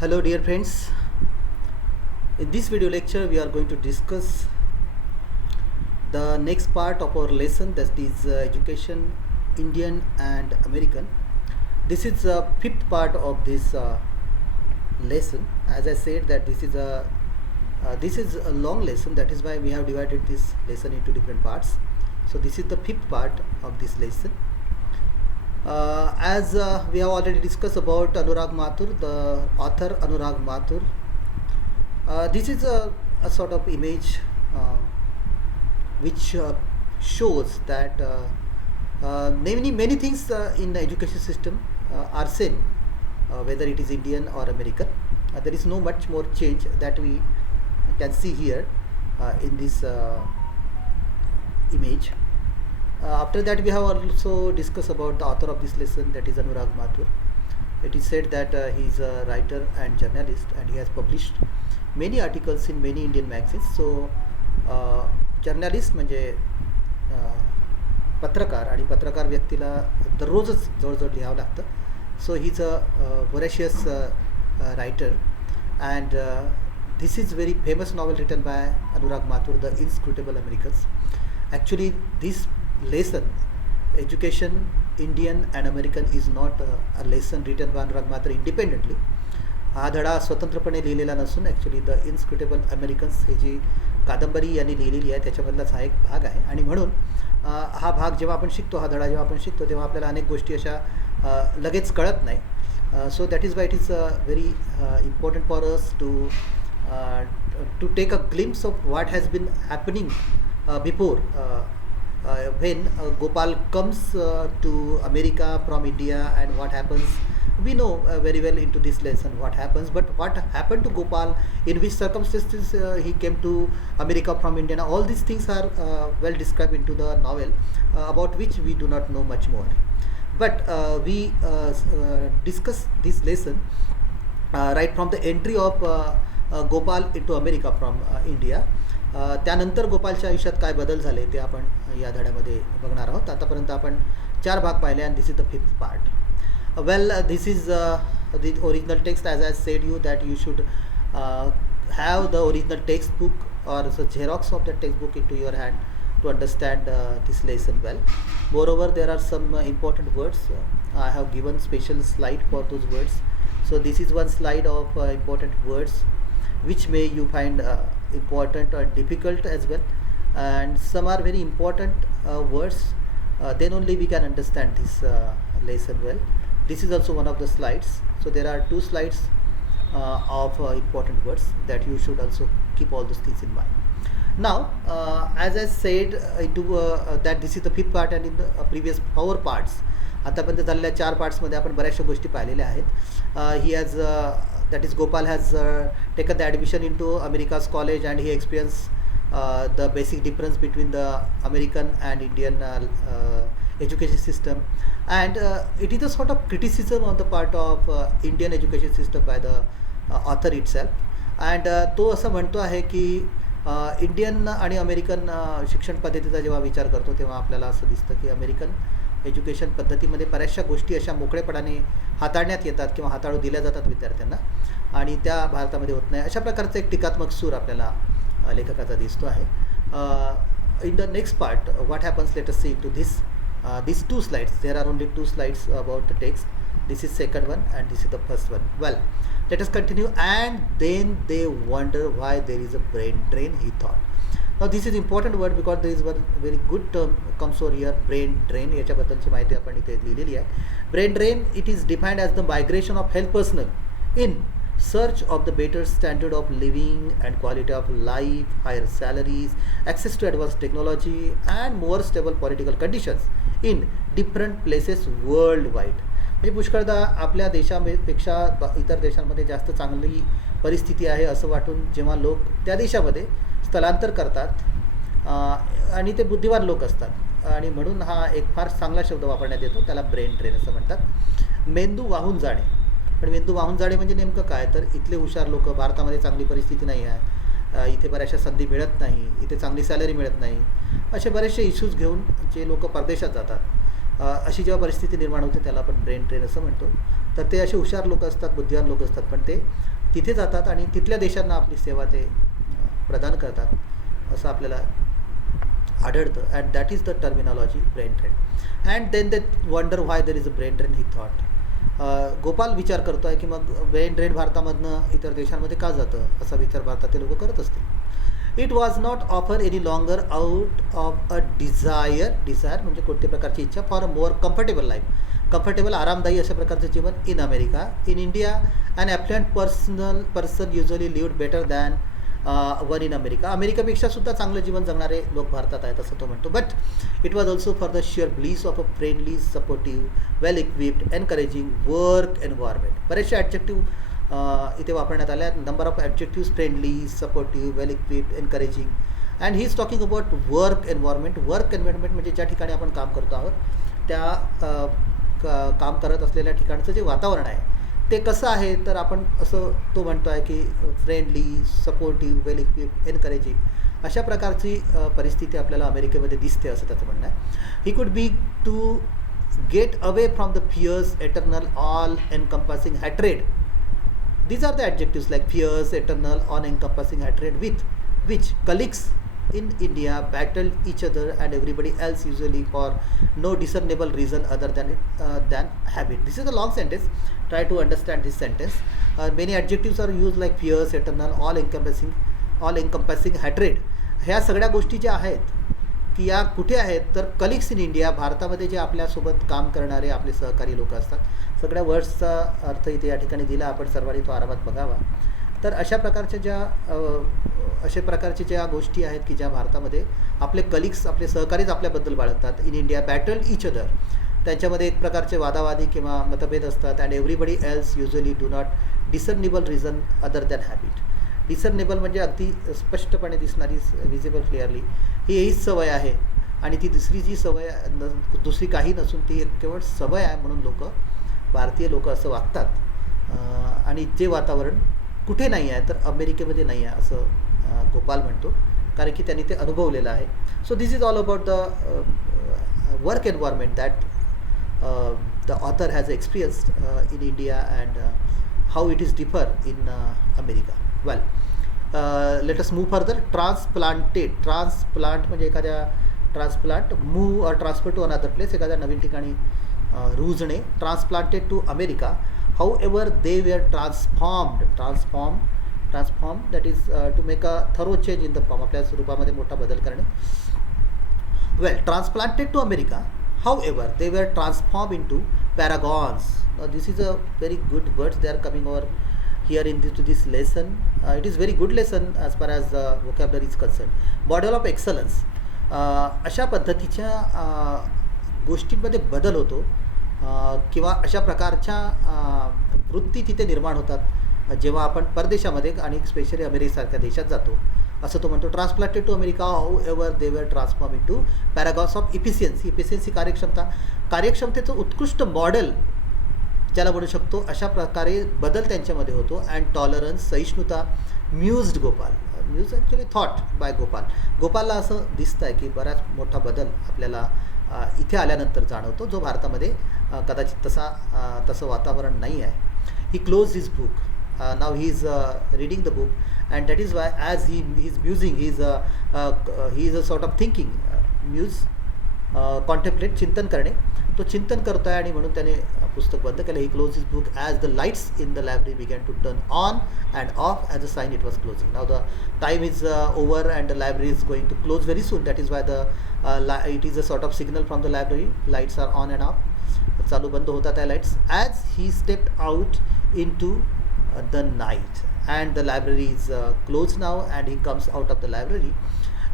Hello dear friends, in this video lecture we are going to discuss the next part of our lesson, that is education Indian and American. This is the fifth part of this lesson. As I said that this is a long lesson, that is why we have divided this lesson into different parts. So this is the fifth part of this lesson. As we have already discussed about Anurag Mathur, the author Anurag Mathur. This is a sort of image which shows that many things in the education system are same, whether it is Indian or American. There is no much more change that we can see here in this image. After that, we have also discussed about the author of this lesson, that is Anurag Mathur. It is said that he is a writer and journalist, and he has published many articles in many Indian magazines. So journalist म्हणजे पत्रकार, आणि पत्रकार व्यक्तीला दररोजच जवळजवळ लिहावं लागतं. So he is a voracious writer, and this is very famous novel written by Anurag Mathur, The Inscrutable Americans. Actually, this lesson, Education Indian and American, is not a lesson written by Anurag Mathur independently. हा धडा स्वतंत्रपणे लिहिलेला नसून actually the इन्स्क्रुटेबल Americans ही जी कादंबरी यांनी लिहिलेली आहे त्याच्यामधलाच हा एक भाग आहे. आणि म्हणून हा भाग जेव्हा आपण शिकतो, हा धडा जेव्हा आपण शिकतो, तेव्हा आपल्याला अनेक गोष्टी अशा लगेच कळत नाही. So that is why it is very important for us to take a glimpse of what has been happening before when Gopal comes to America from India, and what happens, we know very well into this lesson what happens. But what happened to Gopal, in which circumstances he came to America from India, all these things are well described into the novel, about which we do not know much more. But we discuss this lesson right from the entry of Gopal into America from India. त्यानंतर गोपालच्या आयुष्यात काय बदल झाले ते आपण या धड्यामध्ये बघणार आहोत. आतापर्यंत आपण 4 भाग पाहिले, आणि this is the fifth part. Well, this is the original text. As I said you that you should have the original textbook or the xerox of the textbook into your hand to understand this lesson well. Moreover, there are some important words. I have given special slide for those words. So this is one slide of important words which may you find important or difficult as well, and some are very important words. Then only we can understand this lesson well. This is also one of the slides. So there are 2 slides of important words that you should also keep all those things in mind. Now, as I said, that this is the fifth part, and in the previous 4 parts, आतापर्यंत झालेल्या 4 पार्ट्समध्ये आपण बऱ्याचशा गोष्टी पाहिलेल्या आहेत. He has that is Gopal has taken the admission into America's college, and he experienced the basic difference between the American and Indian education system, and it is a sort of criticism on the part of Indian education system by the author itself. And तो असं म्हणतो आहे की Indian आणि American शिक्षण पद्धतीचा जेव्हा विचार करतो तेव्हा आपल्याला असं दिसतं की अमेरिकन एज्युकेशन पद्धतीमध्ये बऱ्याचशा गोष्टी अशा मोकळेपणाने हाताळण्यात येतात किंवा हाताळू दिल्या जातात विद्यार्थ्यांना, आणि त्या भारतामध्ये होत नाही. अशा प्रकारचा एक टीकात्मक सूर आपल्याला लेखकाचा दिसतो आहे. In the next part, what happens, let us see to these 2 slides. There are only 2 slides about the text. This is second one, and this is the first one. Well, let us continue. And then they wonder why there is a brain drain, he thought. Now this is important word because there is one very good term comes over here, brain drain. याच्याबद्दलची माहिती आपण इथे लिहिलेली आहे. Brain drain, it is defined as the migration of health personnel in search of the better standard of living and quality of life, higher salaries, access to advanced technology, and more stable political conditions in different places worldwide. म्हणजे पुष्कळदा आपल्या देशापेक्षा इतर देशांमध्ये जास्त चांगली परिस्थिती आहे असं वाटून जेव्हा लोक त्या देशामध्ये स्थलांतर करतात, आणि ते बुद्धिवान लोक असतात, आणि म्हणून हा एक फार चांगला शब्द वापरण्यात येतो, त्याला ब्रेन ड्रेन असं म्हणतात. मेंदू वाहून जाणे. पण मेंदू वाहून जाणे म्हणजे नेमकं काय, तर इथले हुशार लोक, भारतामध्ये चांगली परिस्थिती नाही आहे, इथे बऱ्याचशा संधी मिळत नाही, इथे चांगली सॅलरी मिळत नाही, असे बरेचसे इश्यूज घेऊन जे लोक परदेशात जातात, अशी जेव्हा परिस्थिती निर्माण होते त्याला आपण ब्रेन ड्रेन असं म्हणतो. तर ते असे हुशार लोक असतात, बुद्धिवान लोक असतात, पण ते तिथे जातात आणि तिथल्या देशांना आपली सेवा ते प्रदान करतात असं आपल्याला आढळतं. And that is the terminology brain drain. And then they wonder why there is a brain drain, he thought. Gopal विचार करतो आहे की मग ब्रेन ड्रेन भारतामधनं इतर देशांमध्ये का जातं, असा विचार भारतातील लोक करत असतील. It was not offer any longer out of a desire म्हणजे कोणत्या प्रकारची इच्छा, for a more comfortable life, comfortable आरामदायी अशा प्रकारचं जीवन in America. In India an affluent person usually lived better than one in America. अमेरिकेपेक्षा सुद्धा चांगलं जीवन जगणारे लोक भारतात आहेत असं तो म्हणतो. But it was also for the shear bliss of a friendly, supportive, well equipped, encouraging work environment. बरेचसे ॲडजेक्टिव्ह इथे वापरण्यात आले आहेत. Number of adjective: friendly, supportive, well equipped, encouraging. And he is talking about work environment. Work environment म्हणजे ज्या ठिकाणी आपण काम करतो आहोत त्या काम करत असलेल्या ठिकाणचं जे वातावरण आहे ते कसं आहे, तर आपण असं तो म्हणतो आहे की फ्रेंडली, सपोर्टिव्ह, वेल इक्विप्ड, एनकरेजिंग अशा प्रकारची परिस्थिती आपल्याला अमेरिकेमध्ये दिसते असं त्याचं म्हणणं आहे. He could be to get away from the fears, eternal, all encompassing hatred. These are the adjectives like fierce, eternal, all-encompassing hatred with which colleagues in India battled each other and everybody else, usually for no discernible reason other than habit. This is a long sentence. Try to understand this sentence. Many adjectives are used like fierce, eternal, all-encompassing hatred. ह्या सगळ्या गोष्टी ज्या आहेत की या कुठे आहेत, तर कलिग्स इन इंडिया, भारतामध्ये जे आपल्यासोबत काम करणारे आपले सहकारी लोक असतात. सगळ्या वर्ड्सचा अर्थ इथे या ठिकाणी दिला आपण, सर्वांनी तो आरामात बघावा. तर अशा प्रकारच्या ज्या गोष्टी आहेत की ज्या भारतामध्ये आपले कलिग्स, आपले सहकारीच आपल्याबद्दल बाळगतात. In India battled each other, त्यांच्यामध्ये एक प्रकारचे वादावादी किंवा मतभेद असतात. And everybody else usually do not discernible reason other than habit. Discernible म्हणजे अगदी स्पष्टपणे दिसणारी, विजिबल क्लिअरली, ही हीच सवय आहे. आणि ती दुसरी जी सवय दुसरी काही नसून ती एक केवळ सवय आहे म्हणून भारतीय लोक असं वागतात. आणि जे वातावरण कुठे नाही आहे, तर अमेरिकेमध्ये नाही आहे असं गोपाल म्हणतो, कारण की त्यांनी ते अनुभवलेलं आहे. So this is all about the work environment that the author has experienced in India and how it is differ in America. Well, let us move further. Transplant म्हणजे एखाद्या transplant, move or transfer to another place, एखाद्या नवीन ठिकाणी रुजणे. Transplanted to America, however they were transform that is to make a thorough change in the form, आपल्या स्वरूपामध्ये मोठा बदल करणे. Well, ट्रान्सप्लांटेड to America, however they were transform into paragons. This is a very good words they are coming over here to this lesson. It is very good lesson as far as vocabulary is concerned. Model of excellence, अशा पद्धतीच्या गोष्टींमध्ये बदल होतो किंवा अशा प्रकारच्या वृत्ती तिथे निर्माण होतात जेव्हा आपण परदेशामध्ये आणि स्पेशली अमेरिकेसारख्या देशात जातो असं तो म्हणतो. Transplanted to America, however they were transform into paragons of efficiency कार्यक्षमतेचं उत्कृष्ट मॉडेल ज्याला म्हणू शकतो, अशा प्रकारे बदल त्यांच्यामध्ये होतो. अँड टॉलरन्स, सहिष्णुता. म्यूज ॲक्च्युली थॉट बाय गोपालला असं दिसतं आहे की बराच मोठा बदल आपल्याला इथे आल्यानंतर जाणवतो, जो भारतामध्ये कदाचित तसं वातावरण नाही आहे. He close his book, now he is reading the book, and that is why as he is musing, he is a sort of thinking. Muse, contemplate, चिंतन करणे. तो चिंतन करतो आहे आणि म्हणून त्याने पुस्तक बंद केलं. He close his book as the lights in the library began to turn on and off as a sign it was closing. Now the time is over and the library is going to close very soon. That is why it is a sort of signal from the library. Lights are on and off, चालू बंद होतात आहे lights. As he stepped out in to the night and the library is close now and he comes out of the library.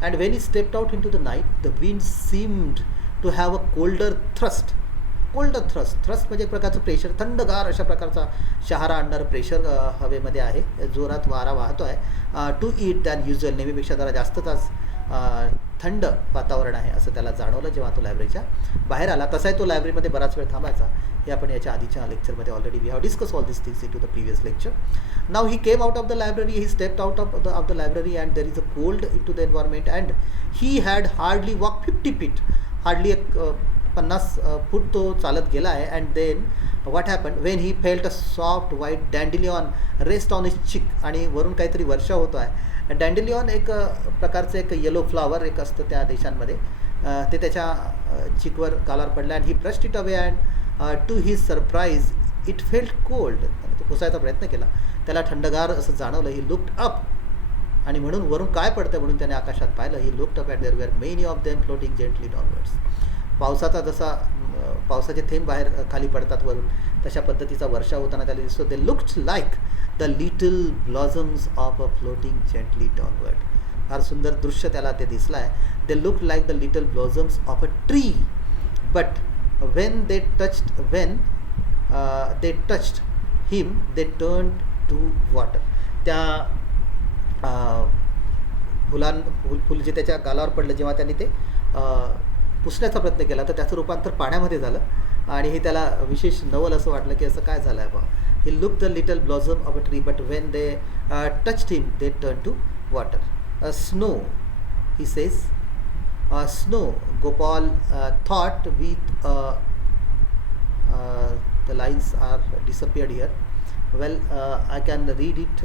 And when he stepped out in to the night, the wind seemed to have a colder thrust म्हणजे एक प्रकारचं pressure, थंडगार अशा प्रकारचा शहारा आणणारं pressure हवेमध्ये आहे, जोरात वारा वाहतो आहे. टू इट दॅन युजल, नेहमीपेक्षा जरा जास्तच आज थंड वातावरण आहे असं त्याला जाणवलं जेव्हा तो लायब्ररीच्या बाहेर आला. तसाही तो लायब्ररीमध्ये बराच वेळ थांबायचा, हे आपण याच्या आधीच्या लेक्चरमध्ये already we have discuss all this things in to the previous lecture. Now he came out of the library, he stepped out of the library and there is a cold in to the environment and he had hardly walk 50 feet, hardly एक 50 foot तो चालत गेला आहे. And then what happen when he felt a soft white dandelion rest on his cheek. आणि वरून काहीतरी वर्षा होतो आहे. डँडिलिऑन एक प्रकारचं एक येलो फ्लॉवर एक असतं त्या देशांमध्ये. ते त्याच्या चिकवर गालावर पडलं and he brushed it away and to his surprise it felt cold. तो पुसायचा प्रयत्न केला, त्याला थंडगार असं जाणवलं. ही लुक्ड अप, आणि म्हणून वरून काय पडतं म्हणून त्याने आकाशात पाहिलं. He looked up at there were many of them floating gently downwards. पावसाचा जसा पावसाचे थेंब बाहेर खाली पडतात वरून, तशा पद्धतीचा वर्षा होताना त्याला दिसतो. They looked like the little blossoms of a floating gently downward. फार सुंदर दृश्य त्याला ते दिसलं आहे. They look like the little blossoms of a tree, but when they touched him they turn to water. त्या फुल जे त्याच्या गालावर पडलं, जेव्हा त्यांनी ते पुसण्याचा प्रयत्न केला तर त्याचं रूपांतर पाण्यामध्ये झालं. आणि हे त्याला विशेष नवल असं वाटलं की असं काय झालं आहे बा. He look the little blossom of a tree, but when they touched him they turn to water. Snow, he says, snow. Gopal thought with the lines are disappeared here. Well, I can read it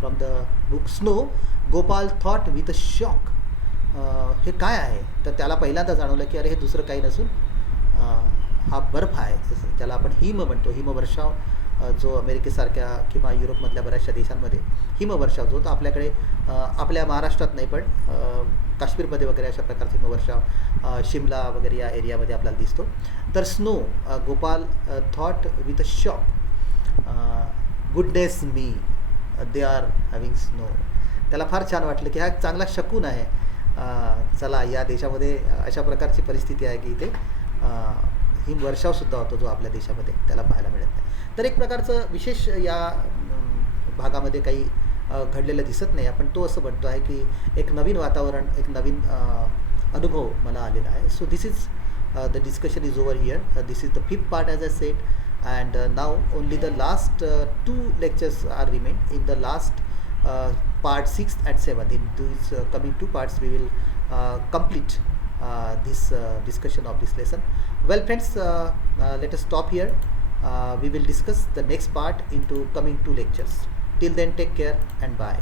from the book. Snow, Gopal thought with a shock. हे काय आहे, तर त्याला पहिल्यांदा जाणवलं की अरे हे दुसरं काही नसून हा बर्फ आहे. जसं त्याला आपण हिम म्हणतो. हिमवर्षाव जो अमेरिकेसारख्या किंवा युरोपमधल्या बऱ्याचशा देशांमध्ये हिमवर्षाव जो, तो आपल्याकडे आपल्या महाराष्ट्रात नाही पण काश्मीरमध्ये वगैरे अशा प्रकारचा हिमवर्षाव शिमला वगैरे या एरियामध्ये आपल्याला दिसतो. तर snow, Gopal thought with a shock, goodness me, they are having snow. त्याला फार छान वाटलं की हा चांगला शकून आहे. चला, या देशामध्ये अशा प्रकारची परिस्थिती आहे की इथे हिमवर्षावसुद्धा होतो जो आपल्या देशामध्ये त्याला पाहायला मिळत नाही. तर एक प्रकारचं विशेष या भागामध्ये काही घडलेलं दिसत नाही. आपण तो असं म्हणतो आहे की एक नवीन वातावरण, एक नवीन अनुभव मला आलेला आहे. So this is the discussion is over here. This is the 5th part as I said, and now only the last 2 lectures are remain. In the last part 6th and 7th, in these coming 2 parts we will complete this discussion of this lesson. Well friends, let us stop here. We will discuss the next part into coming 2 lectures. Till then, take care and bye.